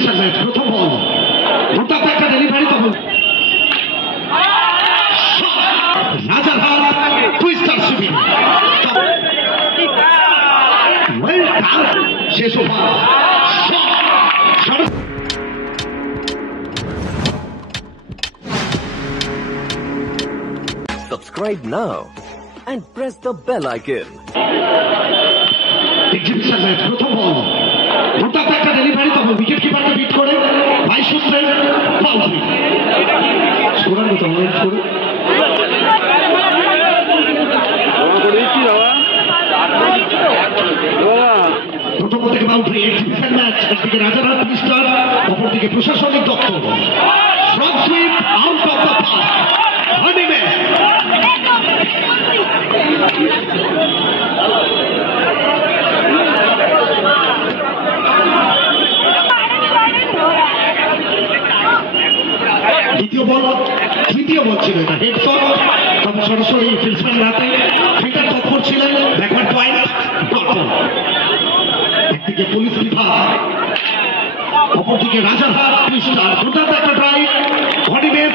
Exhibition match প্রথম বল হঠাৎ একটা ডেলিভারি তখন রাজারহাট টুইস্টার শিবির শেষ over Subscribe now and press the bell icon. Exhibition match প্রথম বল হঠাৎ একটা ডেলিভারি তখন উইকেট কিপারকে বিট করে 22 সূত্রের বাউন্ডারি স্কোরার মতো অনলাইন করে প্রথম থেকে বাউন্ডারি এক্সিবিশন ম্যাচ একদিকে রাজারহাট টুইস্টার অপরদিকে প্রশাসনিক দপ্তর front sweep out of the park Hardie match তৃতীয় বল ছিল এটা হেড শট তখন সরাসরি ফিল্ডসম্যানের হাতে ফিল্ডার তৎপর ছিলেন ব্যাকওয়ার্ড পয়েন্ট একদিকে পুলিশ বিভাগ অপরদিকে রাজারহাট টুইস্টার হঠাৎ একটা drive body base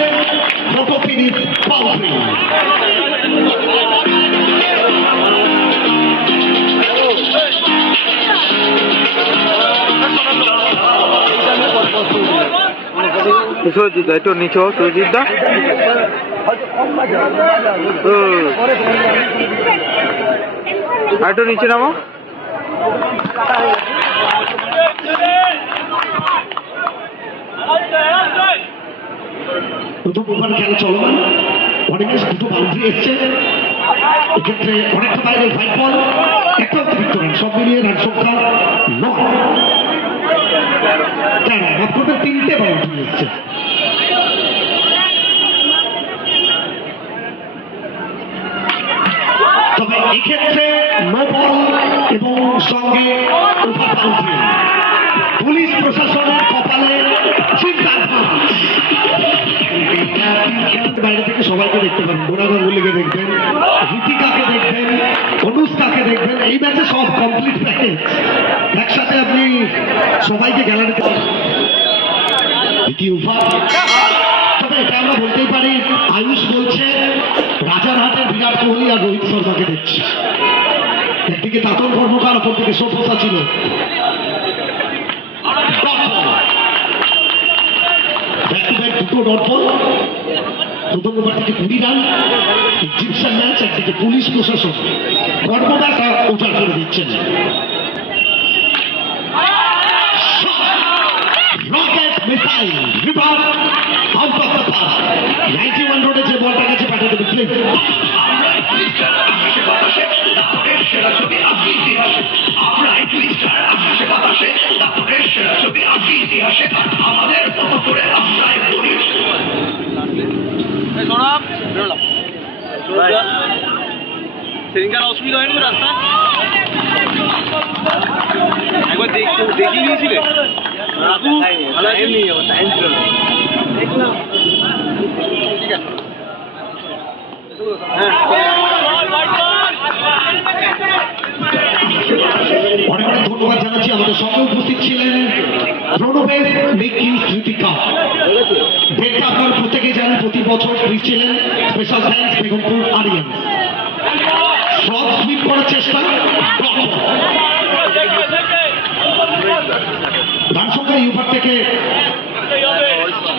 photo finish boundary Sujit da একটু নিচে সুজিত দা একটু নিচে নামো প্রথম ওভার খেলা চলমান অনেক দুটো বাউন্ডারি এসছে এক্ষেত্রে অনেকটা বাইরে ফাইভ বল একটা অতিরিক্ত রান সব মিলিয়ে রান সংখ্যা 9 মাফ করবেন 3টে বাউন্ডারি এসছে তবে এক্ষেত্রে নো বল এবং সঙ্গে ওভার বাউন্ডারি পুলিশ প্রশাসনের কপালে চিন্তার বাইরে থেকে সবাইকে দেখতে পারেন গোরা গাঙ্গুলিকে দেখবেন ঋতিকাকে দেখবেন অনুষ্কাকে দেখবেন এই ম্যাচে সব কমপ্লিট প্যাকেজ একসাথে আপনি সবাইকে গ্যালারিতে তবে এটা আমরা বলতেই পারি আয়ুষ বলছে রাজারহাটের বিরাট কোহলি আর রোহিত শর্মাকে দেখছি একদিকে তাতন কর্মকার অপরদিকে সভ্যতা ছিল দুটো ডট বল প্রথম ওভার থেকে 20 রান এক্সিবিশন ম্যাচ একদিকে পুলিশ প্রশাসন কর্মদাটা ওভার করে দিচ্ছেন rocket missile river out of the park 91 রোডে যে বলটা গেছে পাঠিয়ে দেবে প্লেন সেদিনকার অসুবিধা হয়নি রাস্তা একবার দেখিয়ে নিয়েছিলে ঠিক আছে অনেক অনেক ধন্যবাদ জানাচ্ছি আমাদের সঙ্গে উপস্থিত ছিলেন প্রণবেশ নিখিল কৃতিকা ডেটটা আপনারা প্রত্যেকেই জানেন প্রতি বছর ছিলেন স্পেশাল থ্যাঙ্কস বেগমপুর আরিয়ান ফ্রগ সুইপ করার চেষ্টা রান সংখ্যা ইউভার থেকে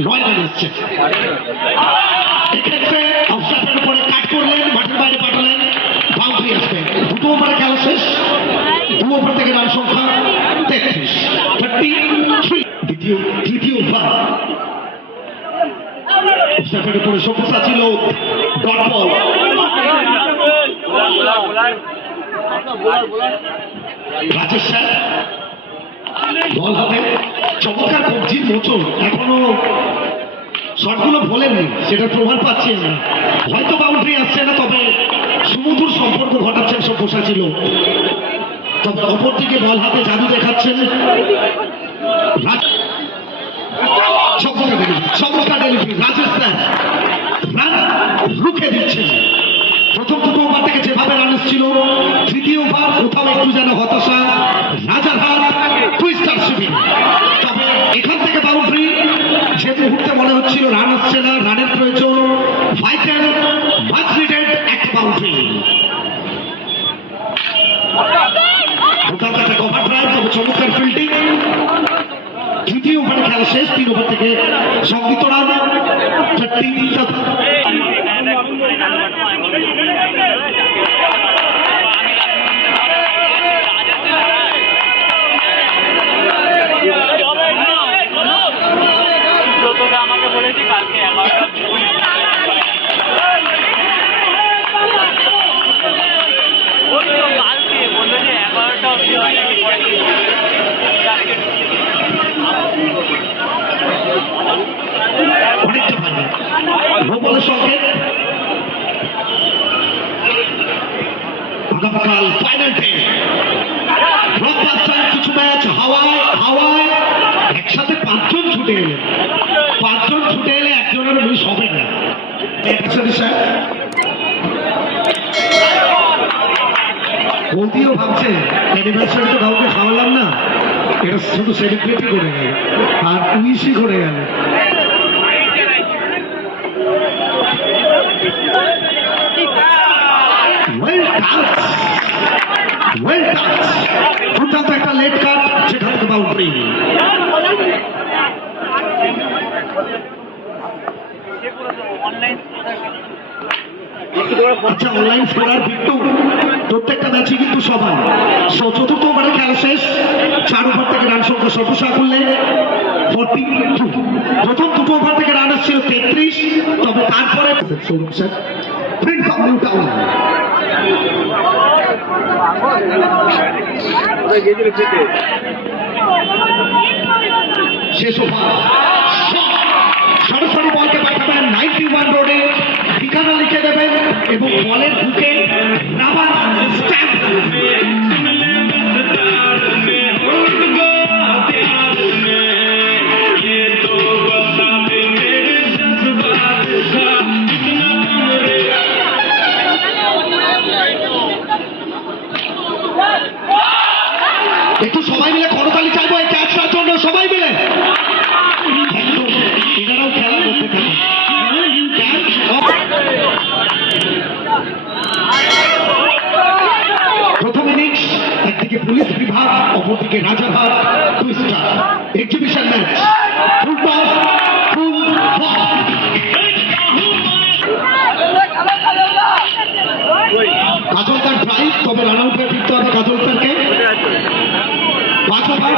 9 রান এসছে এক্ষেত্রে অফসাইডের উপরে কাট করলেন মাঠের বাইরে পাঠালেন বাউন্ডারি আসবে দুটো ওভারে খেলা শেষ 2 ওভার থেকে রান সংখ্যা 33 তৃতীয় ওভার অফসাইডের উপরে সভ্যতা ছিল ডট বল রাজেশ স্যার বল হবে চমৎকার কবজির মোচন এখনো শটগুলো ভোলেননি সেটার প্রভাব পাচ্ছি আমরা হয়তো বাউন্ডারি আসছে না তবে সুমধুর সম্পর্ক ঘটাচ্ছেন সভ্যসা ছিল তবে অপরদিকে বল হাতে জাদু দেখাচ্ছেন চমৎকার ডেলিভারি রাজেশ স্যার রান রুখে দিচ্ছেন প্রথম দুটো ওভার থেকে যেভাবে রান এসেছিল তৃতীয় ওভার কোথাও একটু যেন হতাশা রাজারহাট টুইস্টার শিবির তবে এখান হচ্ছে না, রানের প্রয়োজন, ভাইটাল মাচ নিডেড একটা বাউন্ডারি। কাছে কভার ড্রাইভ, তবে চমৎকার ফিল্ডিং। তৃতীয় ওভারে খেলা শেষ, 3 ওভার থেকে সংগীত রান 13। আমাকে বলেছি কালকে 11টা কালকে বললো যে 11টা অব্দি হয় নাকি পরে অনেকটা ভালো বলের সঙ্গে আগামীকাল ফাইনাল ডে ব্লকবাস্টার কিছু ম্যাচ হাওয়ায় হাওয়ায় একসাথে 5 জন ছুটে এলেন। 5 জন ছুটে এলে একজনের মিস হবে না। বৌদিও ভাবছে অ্যানিভার্সারি তো কাউকে খাওয়ালাম না, এটা শুধু সেলিব্রেটই করে গেল আর উইশই করে গেল। দুর্দান্ত একটা লেট কাট, সেখান থেকে বাউন্ডারি। আচ্ছা, অনলাইন স্কোরার কিন্তু প্রত্যেকটা ম্যাচই কিন্তু সমান। চতুর্থ ওভারে খেলা শেষ, 4 ওভার থেকে রান সংখ্যা সর্বসা করলে 42। প্রথম 2 ওভার থেকে রান আসছিল 33, তবে তারপরে শেষ ওভার সরাসরি বলকে পাঠাবেন 91 রোডে, ঠিকানা লিখে দেবেন এবং বলের বুকে রাবার স্ট্যাম্প। একটু সবাই মিলে করতালি চাইবো এই ক্যাচটার জন্য, সবাই মিলে একদম এনারাও খেলা করতে থাকুন। প্রথম ইনিংস, একদিকে পুলিশ বিভাগ, অপরদিকে Rajarhat Twister exhibition match. Full toss, full কাজলকার ড্রাইভ, তবে রান আউটে ফিরতে হবে কাজলকারকে। 5 ওভার